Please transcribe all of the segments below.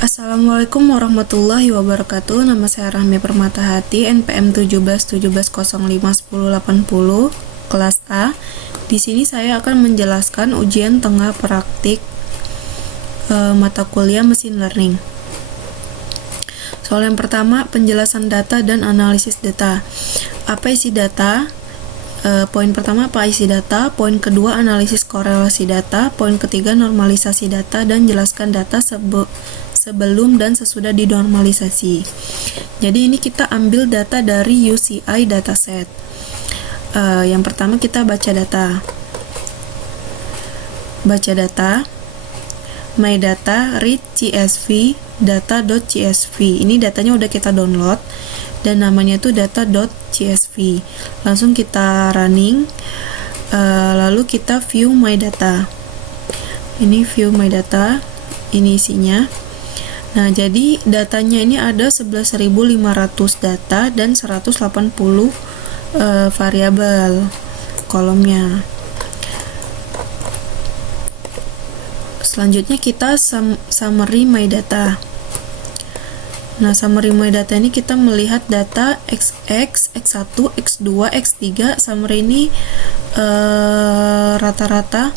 Assalamualaikum warahmatullahi wabarakatuh. Nama saya Rahmi Permatahati, NPM 17 1705 1080, kelas A. Di sini saya akan menjelaskan ujian tengah praktik mata kuliah mesin learning. Soal yang pertama, penjelasan data dan analisis data. Apa isi data? Poin pertama, apa isi data? Poin kedua, analisis korelasi data. Poin ketiga, normalisasi data dan jelaskan data sebelum dan sesudah dinormalisasi. Jadi ini kita ambil data dari UCI dataset. Yang pertama kita baca data. Baca data, my data, read CSV, data.csv. Ini datanya udah kita download dan namanya itu data.csv. Langsung kita running, lalu kita view my data. Ini view my data, ini isinya. Nah, jadi datanya ini ada 11.500 data dan 180 variabel kolomnya. Selanjutnya kita summary my data. Nah, summary my data ini kita melihat data XX, X1, X2, X3. Summary ini rata-rata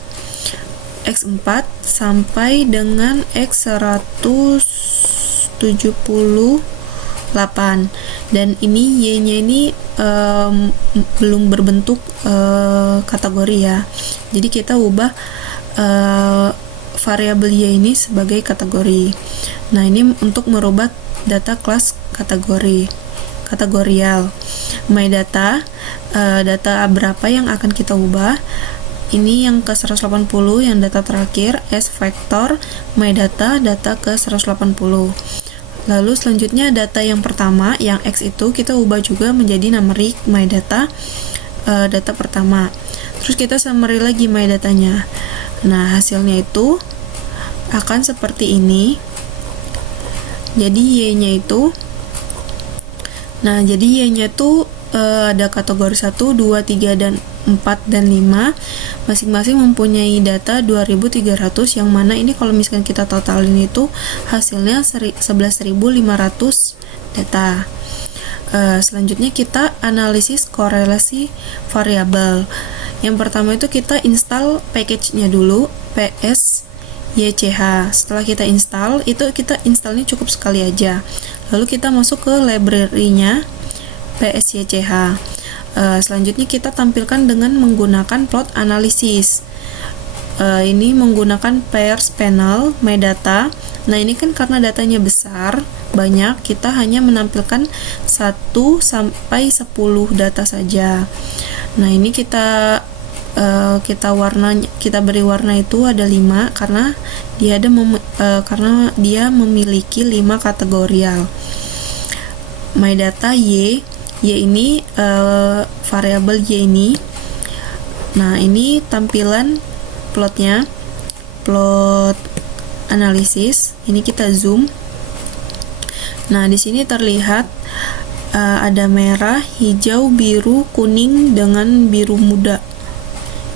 X4 sampai dengan X178, dan ini Y-nya ini belum berbentuk kategori ya. Jadi kita ubah variabel Y ini sebagai kategori. Nah, ini untuk merubah data kelas kategorial. My data, data berapa yang akan kita ubah? Ini yang ke 180, yang data terakhir, S vektor, my data, data ke 180. Lalu selanjutnya data yang pertama, yang X itu kita ubah juga menjadi numeric my data, data pertama. Terus kita summary lagi my datanya. Nah, hasilnya itu akan seperti ini. Jadi Y-nya itu, Y-nya itu ada kategori 1, 2, 3, dan 4 dan 5, masing-masing mempunyai data 2300, yang mana ini kalau misalkan kita totalin itu hasilnya 11.500 data. Selanjutnya kita analisis korelasi variabel. Yang pertama itu kita install package-nya dulu, PSYCH. Setelah kita install, itu kita installnya cukup sekali aja. Lalu kita masuk ke library-nya PSYCH. Selanjutnya kita tampilkan dengan menggunakan plot analisis. Ini menggunakan pairs panel my data. Nah, ini kan karena datanya besar, banyak, kita hanya menampilkan 1 sampai 10 data saja. Nah, ini kita beri warna itu ada 5 karena dia memiliki 5 kategorial. My data Y ini variabel Y ini. Nah, ini tampilan plotnya, plot analisis. Ini kita zoom. Nah, di sini terlihat ada merah, hijau, biru, kuning dengan biru muda.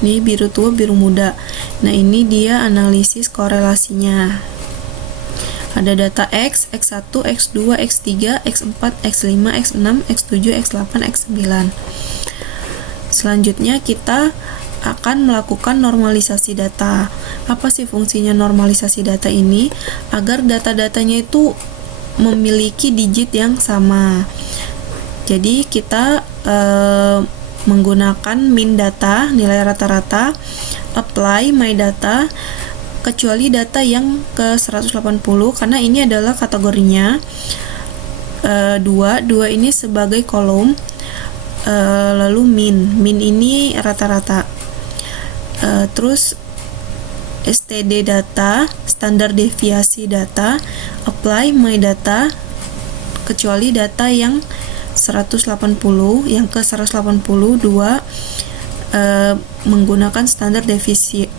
Ini biru tua, biru muda. Nah, ini dia analisis korelasinya. Ada data X, X1, X2, X3, X4, X5, X6, X7, X8, X9. Selanjutnya kita akan melakukan normalisasi data. Apa sih fungsinya normalisasi data ini? Agar data-datanya itu memiliki digit yang sama. Jadi kita menggunakan min data, nilai rata-rata, apply my data, kecuali data yang ke 180 karena ini adalah kategorinya 2 ini sebagai kolom, lalu min ini rata-rata, terus std data, standar deviasi data, apply my data, kecuali data yang 180, yang ke 180 menggunakan standar deviasi.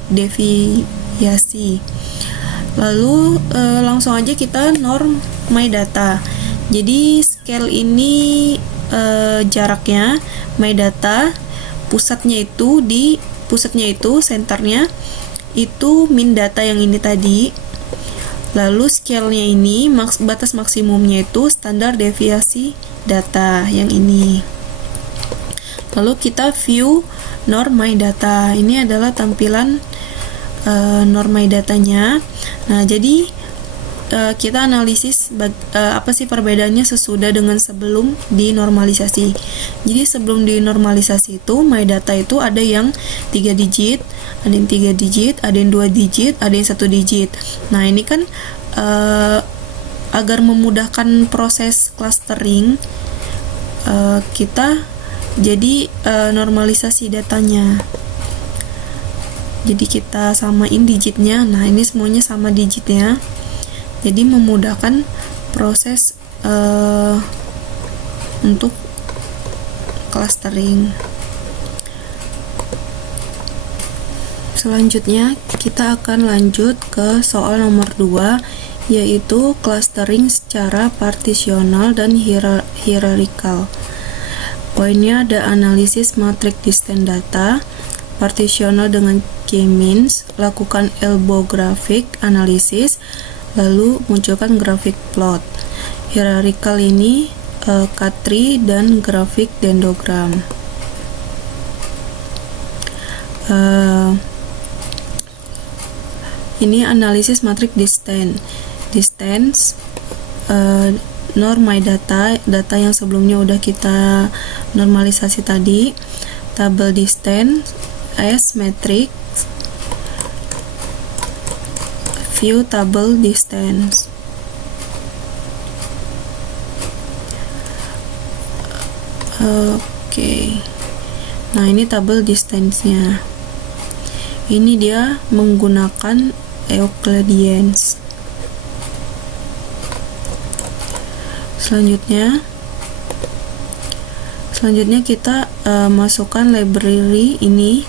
Lalu langsung aja kita norm my data. Jadi scale ini jaraknya my data, pusatnya itu senternya itu min data yang ini tadi. Lalu scale-nya ini batas maksimumnya itu standar deviasi data yang ini. Lalu kita view norm my data. Ini adalah tampilan norm my datanya. Nah, jadi kita analisis apa sih perbedaannya sesudah dengan sebelum dinormalisasi. Jadi sebelum dinormalisasi itu my data itu ada yang 3 digit, ada yang 3 digit, ada yang 2 digit, ada yang 1 digit. Nah, ini kan agar memudahkan proses clustering, kita jadi normalisasi datanya. Jadi kita samain digitnya. Nah, ini semuanya sama digitnya. Jadi memudahkan proses untuk clustering. Selanjutnya kita akan lanjut ke soal nomor 2, yaitu clustering secara partisional dan hierarchical. Poinnya ada analisis matrix distance data, partisional dengan k-means, lakukan elbow graphic analysis, lalu munculkan grafik plot. Hierarchical ini K-tree dan grafik dendrogram. Ini analisis matrix distance, norm my data yang sebelumnya udah kita normalisasi tadi, tabel distance, S matrix, view table distance. Oke. Nah, ini tabel distance-nya. Ini dia menggunakan Euclideans. Selanjutnya kita masukkan library ini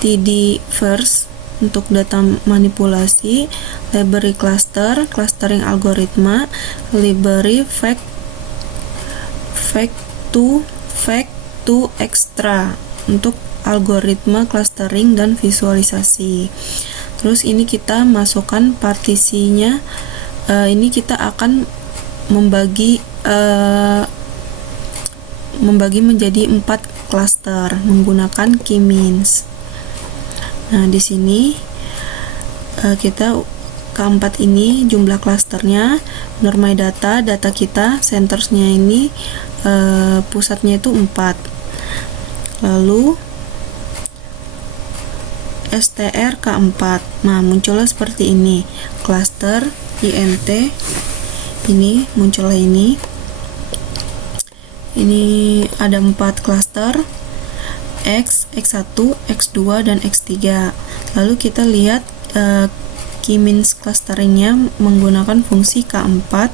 TD first untuk data manipulasi, library cluster, clustering algoritma, library fact to extra untuk algoritma clustering dan visualisasi. Terus ini kita masukkan partisinya. Ini kita akan membagi menjadi 4 cluster menggunakan k-means. Nah, di sini kita keempat ini jumlah klasternya, norm my data kita, centersnya ini pusatnya itu 4. Lalu str K4. Nah, muncullah seperti ini. Cluster int ini muncullah ini. Ini ada 4 cluster X, X1, X2, dan X3. Lalu kita lihat k-means clusteringnya menggunakan fungsi K4.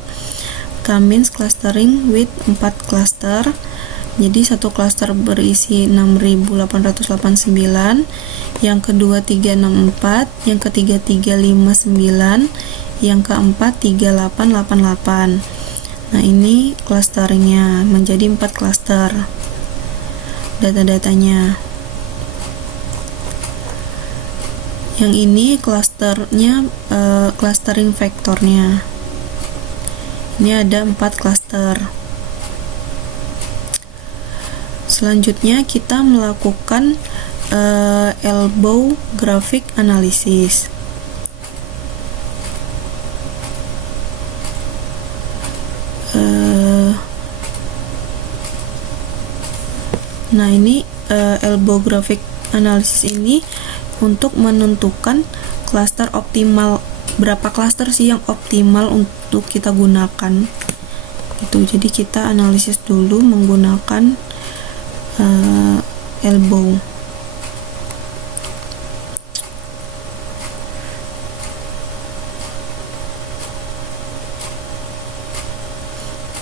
K-means clustering with 4 cluster. Jadi satu cluster berisi 6889, yang kedua 364, yang ketiga 359, yang keempat 3888. Nah, ini clusteringnya menjadi 4 cluster. Data-datanya. Yang ini clusternya, clustering vektornya. Ini ada 4 cluster. Selanjutnya kita melakukan elbow graphic analysis. Nah, ini elbow graphic analysis ini untuk menentukan cluster optimal, berapa cluster sih yang optimal untuk kita gunakan. Itu jadi kita analisis dulu menggunakan elbow.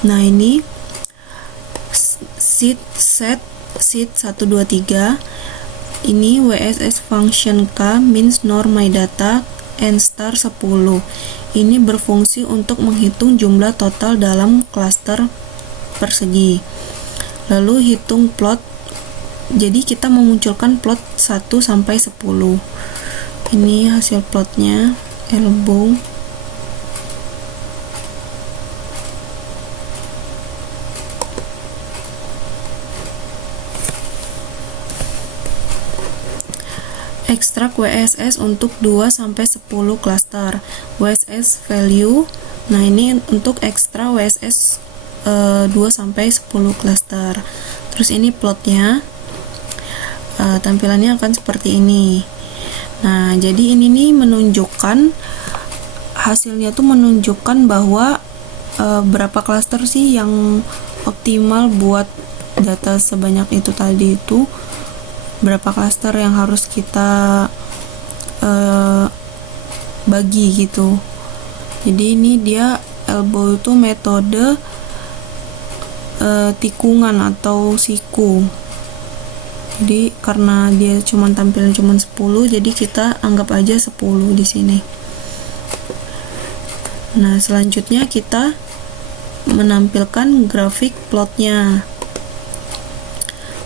Nah, ini set 123. Ini WSS function K means norm my data and star 10. Ini berfungsi untuk menghitung jumlah total dalam klaster persegi. Lalu hitung plot. Jadi kita memunculkan plot 1 sampai 10. Ini hasil plotnya elbow. ekstrak WSS untuk 2 sampai 10 cluster. WSS value. Nah, ini untuk ekstra WSS 2 sampai 10 cluster. Terus ini plotnya. Tampilannya akan seperti ini. Nah, jadi ini nih menunjukkan hasilnya tuh menunjukkan bahwa berapa cluster sih yang optimal buat data sebanyak itu tadi, itu berapa cluster yang harus kita bagi gitu. Jadi ini dia elbow itu metode tikungan atau siku. Jadi karena dia tampilnya cuma 10, jadi kita anggap aja 10 di sini. Nah, selanjutnya kita menampilkan grafik plotnya.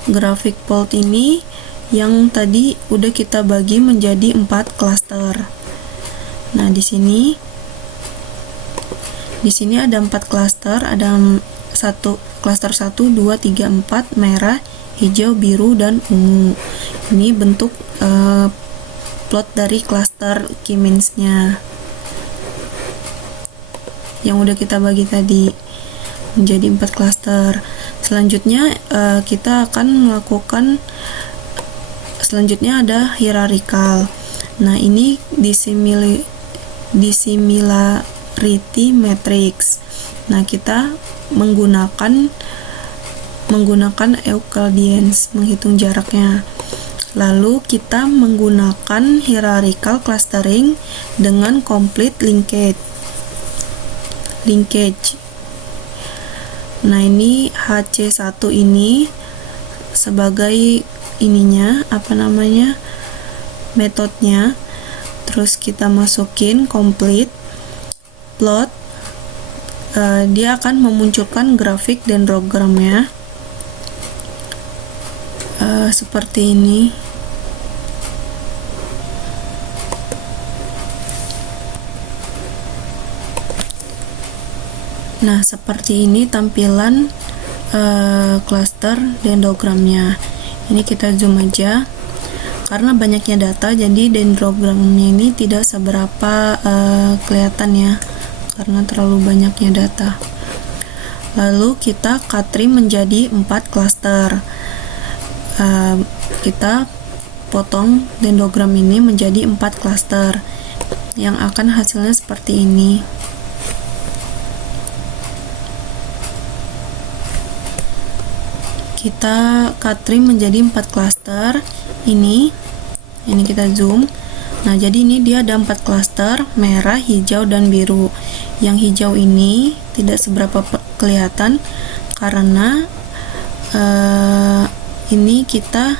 Grafik plot ini yang tadi udah kita bagi menjadi 4 cluster. Nah, di sini ada 4 cluster, ada cluster 1, 2, 3, 4 merah, hijau, biru, dan ungu. Ini bentuk plot dari cluster key means-nya yang udah kita bagi tadi menjadi 4 cluster. Selanjutnya kita akan melakukan selanjutnya ada hierarchical. Nah, ini dissimilarity matrix. Nah, kita menggunakan Euclidean menghitung jaraknya. Lalu kita menggunakan hierarchical clustering dengan complete linkage. Nah, ini HC1 ini sebagai metodenya. Terus kita masukin complete plot. Dia akan memunculkan grafik dendrogramnya seperti ini. Nah, seperti ini tampilan cluster dendrogramnya. Ini kita zoom aja. Karena banyaknya data, jadi dendrogramnya ini tidak seberapa kelihatan ya, karena terlalu banyaknya data. Lalu kita cut trim menjadi 4 cluster. Kita potong dendrogram ini menjadi 4 cluster yang akan hasilnya seperti ini. Kita cut trim menjadi 4 cluster. Ini kita zoom. Nah, jadi ini dia ada 4 cluster, merah, hijau, dan biru. Yang hijau ini tidak seberapa kelihatan karena ini kita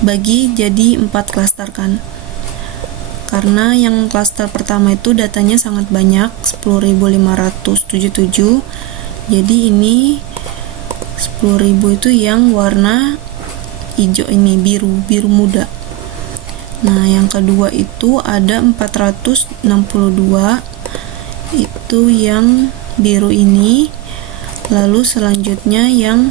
bagi jadi 4 cluster kan. Karena yang cluster pertama itu datanya sangat banyak, 10.577. Jadi ini 10.000 itu yang warna hijau ini, biru muda. Nah, yang kedua itu ada 462, itu yang biru ini. Lalu selanjutnya yang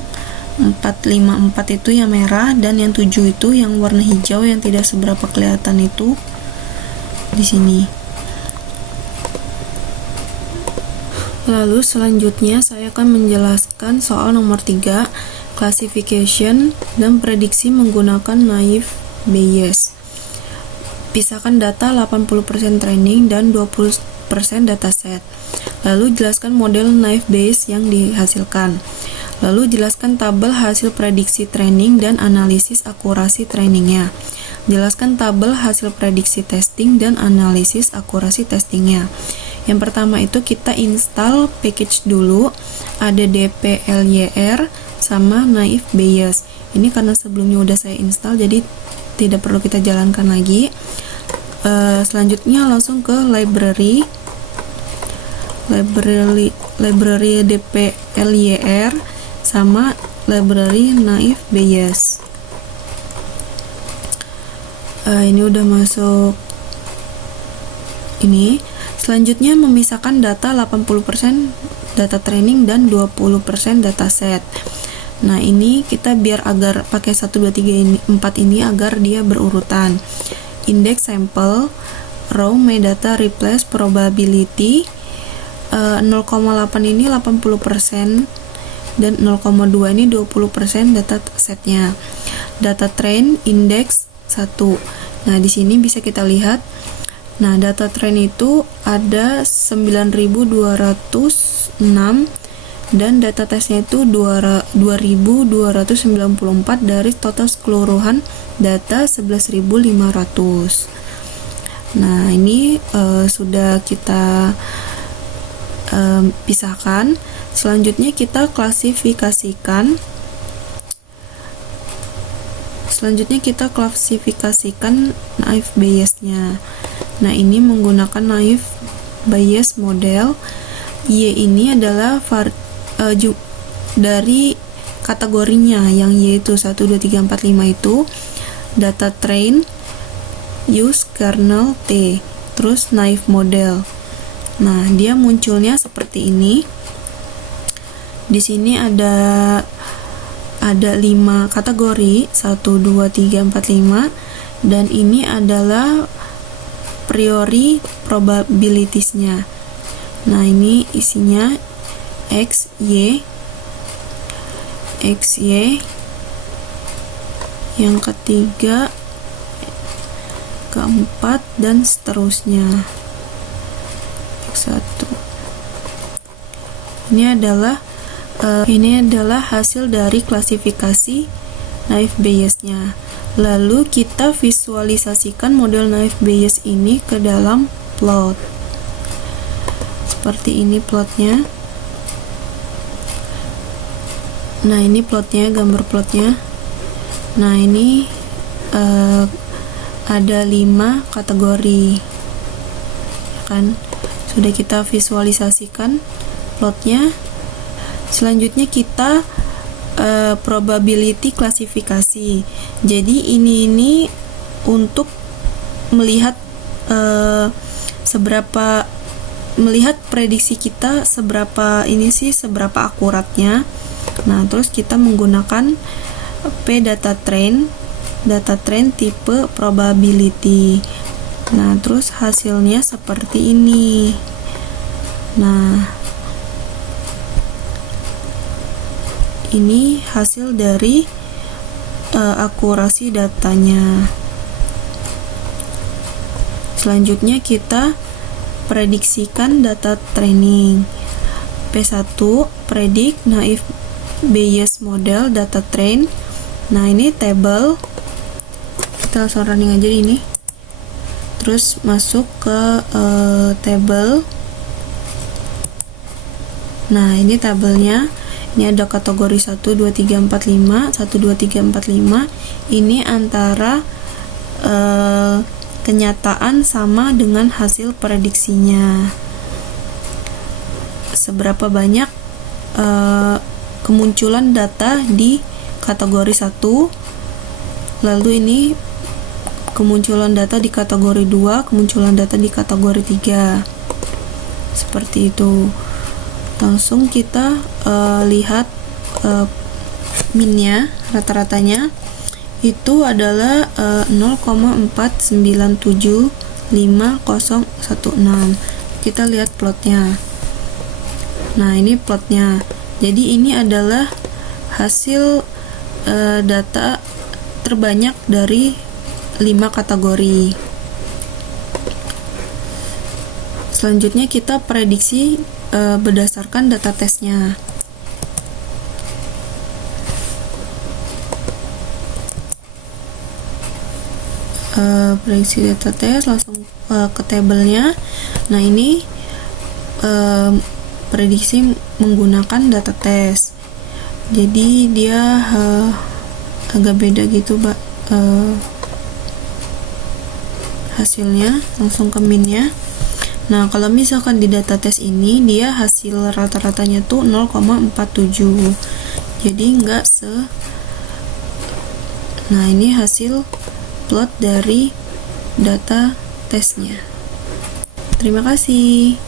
454 itu yang merah, dan yang 7 itu yang warna hijau yang tidak seberapa kelihatan itu di sini. Lalu selanjutnya saya akan menjelaskan soal nomor 3, classification dan prediksi menggunakan naive Bayes. Pisahkan data 80% training dan 20% dataset. Lalu jelaskan model naive Bayes yang dihasilkan. Lalu jelaskan tabel hasil prediksi training dan analisis akurasi trainingnya. Jelaskan tabel hasil prediksi testing dan analisis akurasi testingnya. Yang pertama itu kita install package dulu, ada DPLYR sama naive Bayes. Ini karena sebelumnya udah saya install, jadi tidak perlu kita jalankan lagi. Selanjutnya langsung ke library DPLYR sama library naive Bayes. Ini udah masuk ini. Selanjutnya memisahkan data 80% data training dan 20% dataset. Nah, ini kita biar agar pakai 1 2 3 ini 4 ini agar dia berurutan. Index sample, raw metadata replace probability, 0,8 ini 80% dan 0,2 ini 20% data setnya. Data train index 1. Nah, di sini bisa kita lihat. Nah, data train itu ada 9.206 dan data tesnya itu 2.294 dari total keseluruhan data 11.500. Nah, ini sudah kita pisahkan. Selanjutnya kita klasifikasikan naive Bayes-nya. Nah, ini menggunakan naive Bayes model. Y ini adalah dari kategorinya yang yaitu 1 2 3 4 5 itu data train, use kernel T, terus naive model. Nah, dia munculnya seperti ini. Di sini ada 5 kategori, 1 2 3 4 5, dan ini adalah priori probabilities-nya. Nah, ini isinya X, Y, yang ketiga, keempat, dan seterusnya. X1. Ini adalah hasil dari klasifikasi naive Bayes-nya. Lalu kita visualisasikan model naive Bayes ini ke dalam plot. Seperti ini plotnya. Nah, ini plotnya, gambar plotnya. Nah, ini ada 5 kategori, kan? Sudah kita visualisasikan plotnya. Selanjutnya kita probability klasifikasi. Jadi ini untuk melihat melihat prediksi kita seberapa akuratnya. Nah, terus kita menggunakan data train tipe probability. Nah, terus hasilnya seperti ini. Nah, ini hasil dari akurasi datanya. Selanjutnya kita prediksikan data training. P1 predict naive Bayes model data train. Nah, ini table, kita langsung running aja ini. Terus masuk ke table. Nah, ini tabelnya. Ini ada kategori 1 2 3 4 5, 1 2 3 4 5. Ini antara kenyataan sama dengan hasil prediksinya. Seberapa banyak kemunculan data di kategori 1, lalu ini kemunculan data di kategori 2, kemunculan data di kategori 3. Seperti itu. Langsung kita lihat minnya, rata-ratanya itu adalah 0,497516. Kita lihat plotnya. Nah, ini plotnya. Jadi ini adalah hasil data terbanyak dari 5 kategori. Selanjutnya kita prediksi berdasarkan data tesnya. Prediksi data tes, langsung ke tabelnya. Nah, ini prediksi menggunakan data tes. Jadi dia agak beda gitu, Mbak. Hasilnya langsung ke minnya. Nah, kalau misalkan di data tes ini dia hasil rata-ratanya tuh 0,47. Jadi enggak Nah, ini hasil plot dari data tesnya. Terima kasih.